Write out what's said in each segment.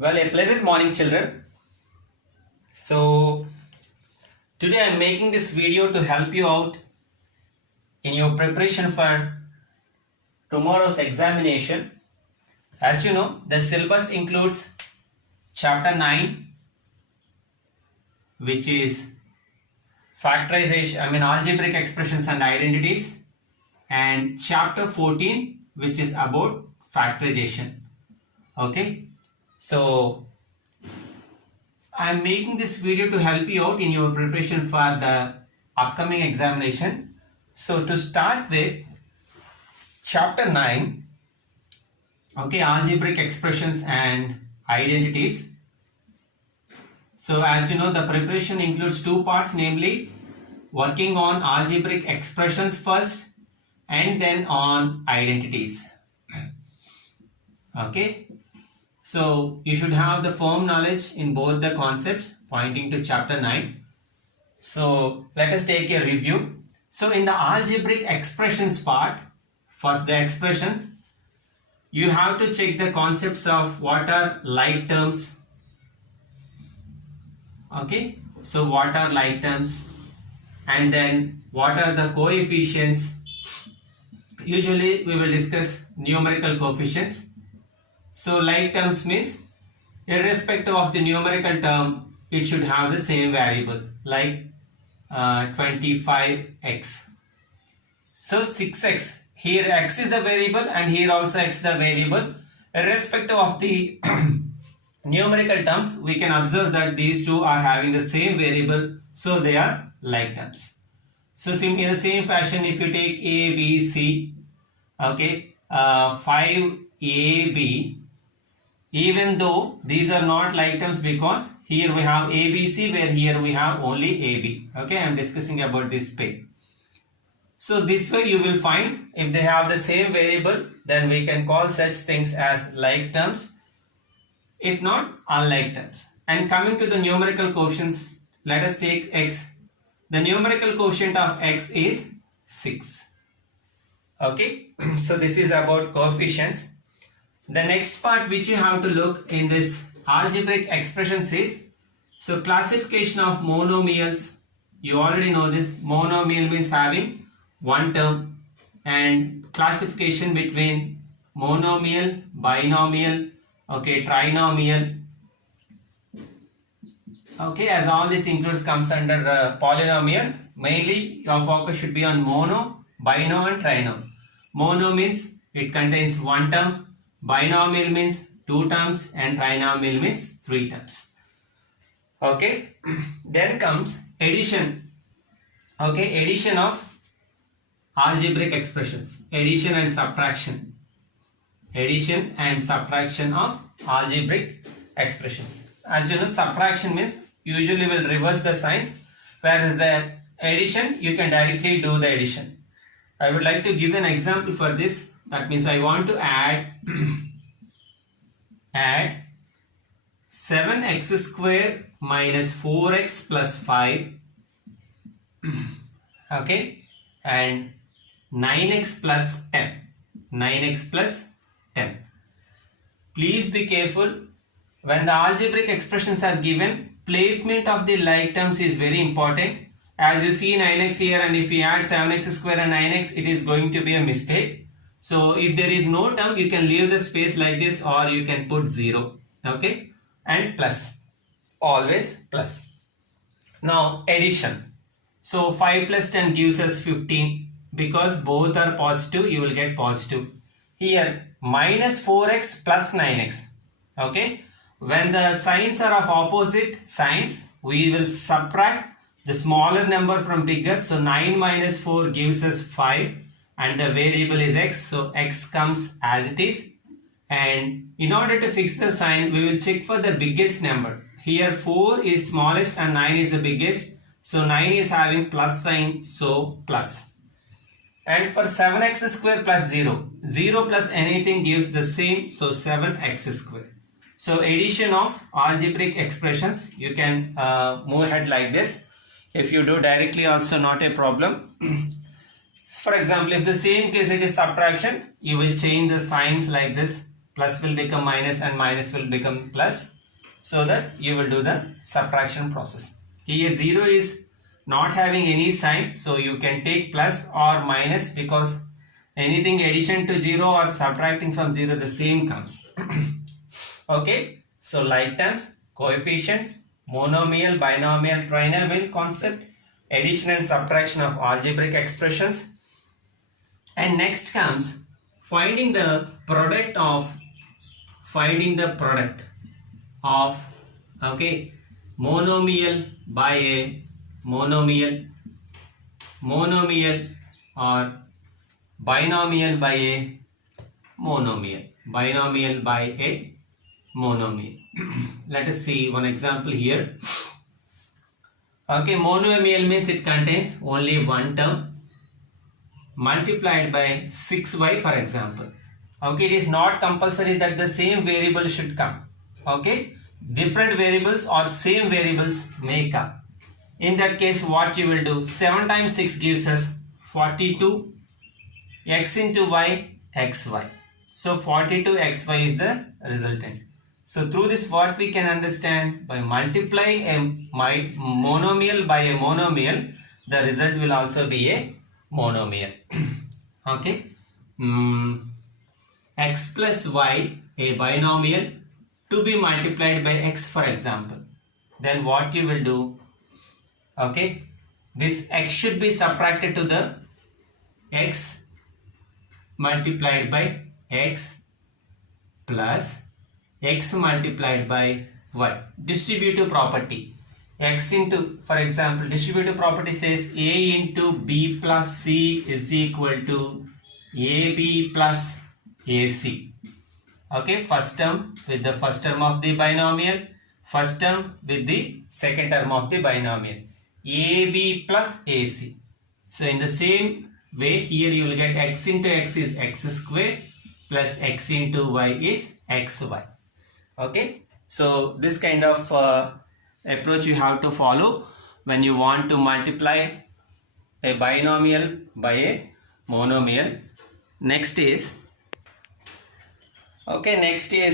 Well, a pleasant morning, children. So, today I am making this video to help you out in your preparation for tomorrow's examination. As you know, the syllabus includes chapter 9, which is algebraic expressions and identities, and chapter 14, which is about factorization. Okay, so I am making this video to help you out in your preparation for the upcoming examination. So to start with chapter 9, okay, algebraic expressions and identities. So as you know, the preparation includes two parts, namely working on algebraic expressions first and then on identities. Okay. So you should have the firm knowledge in both the concepts pointing to chapter 9. So let us take a review. So in the algebraic expressions part, first the expressions, you have to check the concepts of what are like terms. Okay, so what are like terms, and then what are the coefficients. Usually we will discuss numerical coefficients. So like terms means irrespective of the numerical term, it should have the same variable, like 25x. So 6x, here x is the variable and here also x is the variable. Irrespective of the numerical terms, we can observe that these two are having the same variable, so they are like terms. So in the same fashion, if you take a, b, c, okay, 5ab, even though these are not like terms because here we have ABC where here we have only AB. Okay, I am discussing about this pair. So this way you will find if they have the same variable, then we can call such things as like terms, if not unlike terms. And coming to the numerical quotients, let us take x. The numerical quotient of x is 6. Okay, so this is about coefficients. The next part which you have to look in this algebraic expressions is, so classification of monomials. You already know this. Monomial means having one term, and classification between monomial, binomial, okay, trinomial. Okay, as all this includes comes under polynomial. Mainly your focus should be on mono, bino and trino. Mono means it contains one term. Binomial means two terms and trinomial means three terms. Okay, then comes addition. Okay, addition of algebraic expressions, addition and subtraction. Addition and subtraction of algebraic expressions. As you know, subtraction means usually will reverse the signs, whereas the addition you can directly do the addition. I would like to give an example for this. That means I want to add 7x squared minus 4x plus 5, okay, and 9x plus 10. 9x plus 10. Please be careful. When the algebraic expressions are given, placement of the like terms is very important. As you see 9x here, and if you add 7x square and 9x, it is going to be a mistake. So if there is no term, you can leave the space like this, or you can put 0. Okay, and plus, always plus. Now addition. So 5 plus 10 gives us 15. Because both are positive, you will get positive. Here minus 4x plus 9x. Okay, when the signs are of opposite signs, we will subtract the smaller number from bigger. So 9 minus 4 gives us 5, and the variable is x, so x comes as it is. And in order to fix the sign, we will check for the biggest number. Here 4 is smallest and 9 is the biggest, so 9 is having plus sign, so plus. And for 7x square plus 0, 0 plus anything gives the same, so 7x square. So addition of algebraic expressions, you can move ahead like this. If you do directly also not a problem. For example, if the same case it is subtraction, you will change the signs like this, plus will become minus and minus will become plus, so that you will do the subtraction process. Here 0 is not having any sign, so you can take plus or minus, because anything addition to 0 or subtracting from 0, the same comes. Okay, so like terms, coefficients, monomial, binomial, trinomial concept, addition and subtraction of algebraic expressions. And next comes finding the product of okay, monomial by a monomial or binomial by a monomial. Let us see one example here. Okay, monomial means it contains only one term multiplied by 6y, for example. Okay, it is not compulsory that the same variable should come. Okay, different variables or same variables may come. In that case, what you will do, 7 times 6 gives us 42, x into y, xy. So 42xy is the resultant. So through this, what we can understand, by multiplying a monomial by a monomial, the result will also be a monomial. Okay, x plus y, a binomial, to be multiplied by x, for example. Then what you will do, okay, this x should be subtracted to the x multiplied by x plus x multiplied by y. Distributive property, x into, for example, distributive property says a into b plus c is equal to ab plus ac. Okay, first term with the first term of the binomial, first term with the second term of the binomial, ab plus ac. So in the same way, here you will get x into x is x square plus x into y is xy. Okay, so this kind of approach you have to follow when you want to multiply a binomial by a monomial. Next is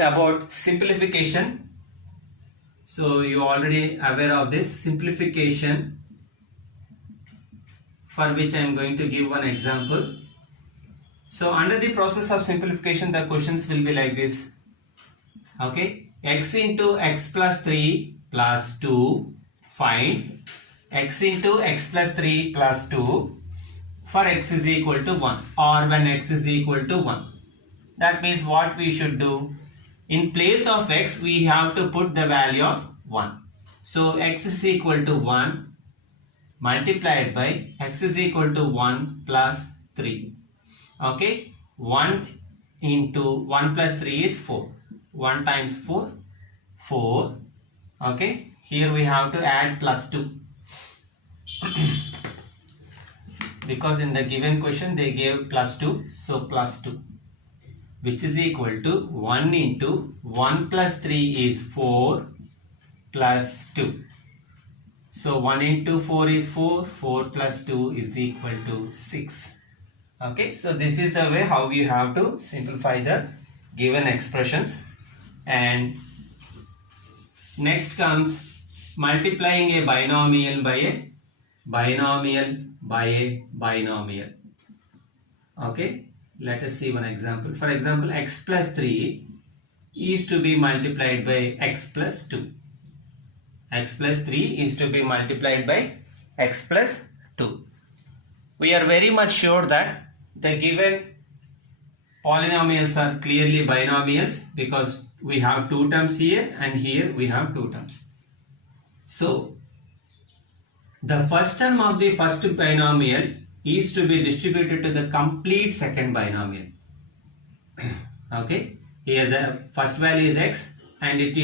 about simplification. So you already aware of this simplification, for which I am going to give one example. So under the process of simplification, the questions will be like this. Okay, x into x plus 3 plus 2, find x into x plus 3 plus 2 for x is equal to 1, or when x is equal to 1. That means what we should do, in place of x we have to put the value of 1. So x is equal to 1 multiplied by x is equal to 1 plus 3. Okay, 1 into 1 plus 3 is 4. 1 times 4, 4. Okay, here we have to add plus 2. Because in the given question they gave plus 2, so plus 2, which is equal to 1 into 1 plus 3 is 4 plus 2. So 1 into 4 is 4, 4 plus 2 is equal to 6. Okay, so this is the way how you have to simplify the given expressions. And next comes multiplying a binomial by a binomial. Okay, let us see one example. For example, x plus 3 is to be multiplied by x plus 2. X plus 3 is to be multiplied by x plus 2. We are very much sure that the given polynomials are clearly binomials, because we have 2 terms here and here we have 2 terms. So the first term of the first binomial is to be distributed to the complete second binomial. Okay, here the first value is x and it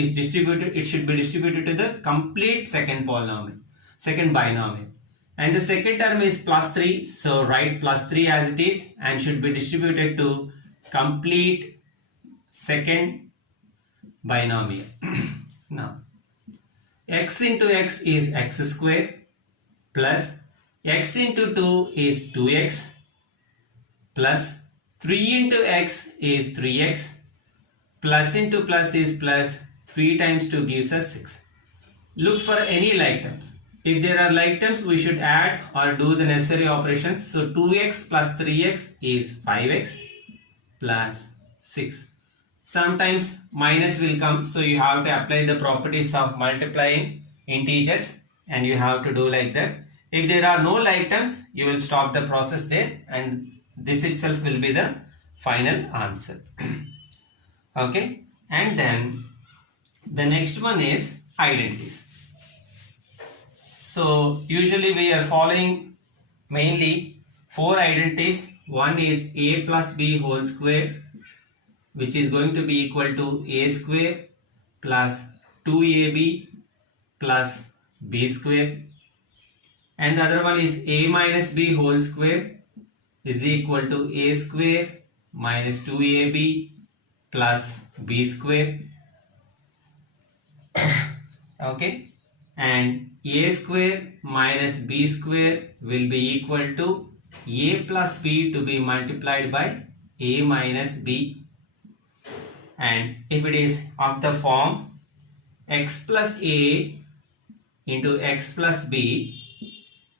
should be distributed to the complete second binomial. And the second term is plus 3, so write plus 3 as it is and should be distributed to complete second binomial. Now, x into x is x square plus x into 2 is 2x plus 3 into x is 3x Plus into plus is plus. 3 times 2 gives us 6. Look for any like terms. If there are like terms, we should add or do the necessary operations. So 2x plus 3x is 5x plus 6. Sometimes minus will come, so you have to apply the properties of multiplying integers and you have to do like that. If there are no like terms, you will stop the process there and this itself will be the final answer. Okay, and then the next one is identities. So usually we are following mainly 4 identities. One is a plus b whole square, which is going to be equal to a square plus 2ab plus b square, and the other one is a minus b whole square is equal to a square minus 2ab plus b square. Okay, and a square minus b square will be equal to a plus b to be multiplied by a minus b. And if it is of the form x plus a into x plus b,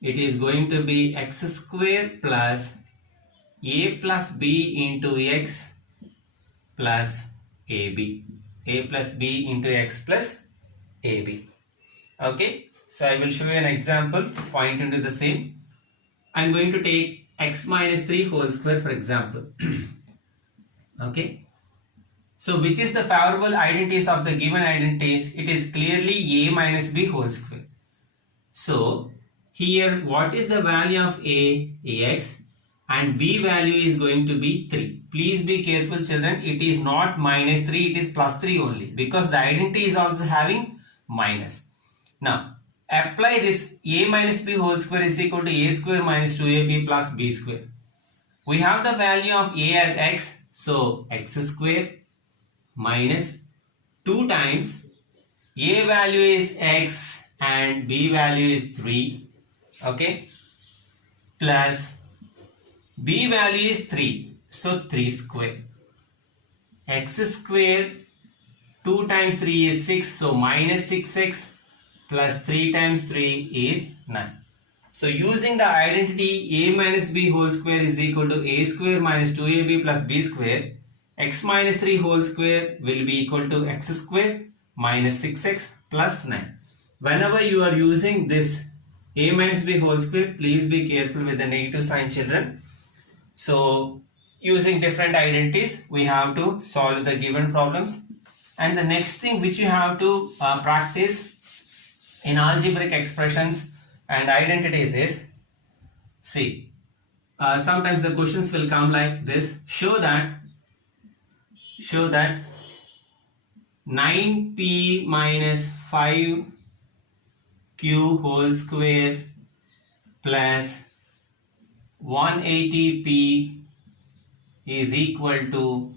it is going to be x square plus a plus b into x plus ab. A plus b into x plus ab. Okay, so I will show you an example to point into the same. I am going to take x minus 3 whole square for example. Okay, so which is the favorable identities of the given identities? It is clearly a minus b whole square. So here what is the value of a? Ax, and b value is going to be 3. Please be careful children, it is not minus 3, it is plus 3 only, because the identity is also having minus. Now apply this a minus b whole square is equal to a square minus 2ab plus b square. We have the value of a as x, so x square minus 2 times a value is x and b value is 3. Okay, plus b value is 3, so 3 square. X square 2 times 3 is 6, so minus 6x plus 3 times 3 is 9. So using the identity a minus b whole square is equal to a square minus 2ab plus b square, x minus 3 whole square will be equal to x square minus 6x plus 9. Whenever you are using this a minus b whole square, please be careful with the negative sign children. So using different identities, we have to solve the given problems. And the next thing which you have to practice in algebraic expressions and identities is, see, sometimes the questions will come like this. Show that 9p minus 5q whole square plus 180p is equal to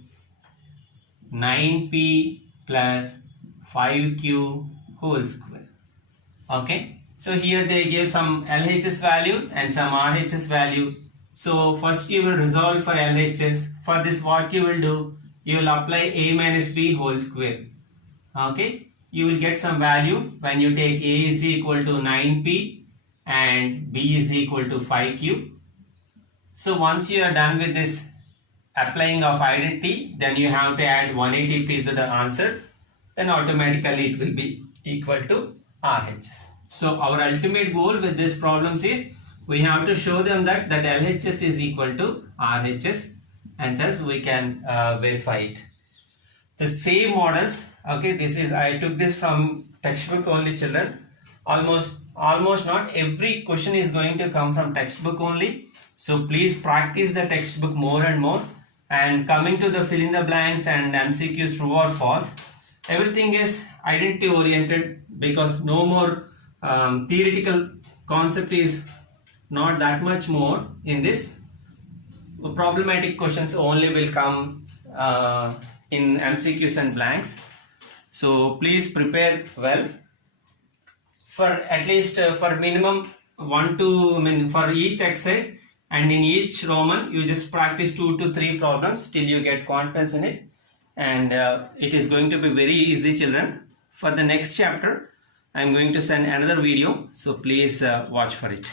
9p plus 5q whole square. Okay, so here they give some LHS value and some RHS value. So first you will resolve for LHS. For this what you will do? You will apply a minus b whole square. Okay, you will get some value when you take a is equal to 9p and b is equal to 5q. So once you are done with this applying of identity, then you have to add 180p to the answer, then automatically it will be equal to RHS. So our ultimate goal with these problems is we have to show them that LHS is equal to RHS, and thus we can verify it. The same models, okay, this is, I took this from textbook only children. Almost not every question is going to come from textbook only. So please practice the textbook more and more. And coming to the fill in the blanks and MCQs true or false, everything is identity oriented, because no more theoretical concept is not that much more in this. Problematic questions only will come in MCQs and blanks. So please prepare well for at least for minimum 1 to for each exercise, and in each Roman you just practice 2 to 3 problems till you get confidence in it. and it is going to be very easy, children. For the next chapter, I am going to send another video, so please watch for it.